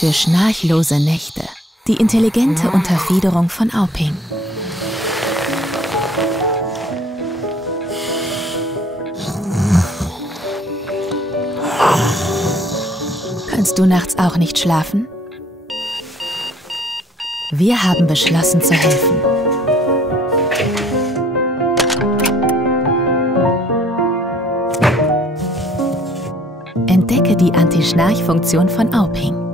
Für schnarchlose Nächte. Die intelligente Unterfederung von Auping. Kannst du nachts auch nicht schlafen? Wir haben beschlossen zu helfen. Entdecke die Anti-Schnarch-Funktion von Auping.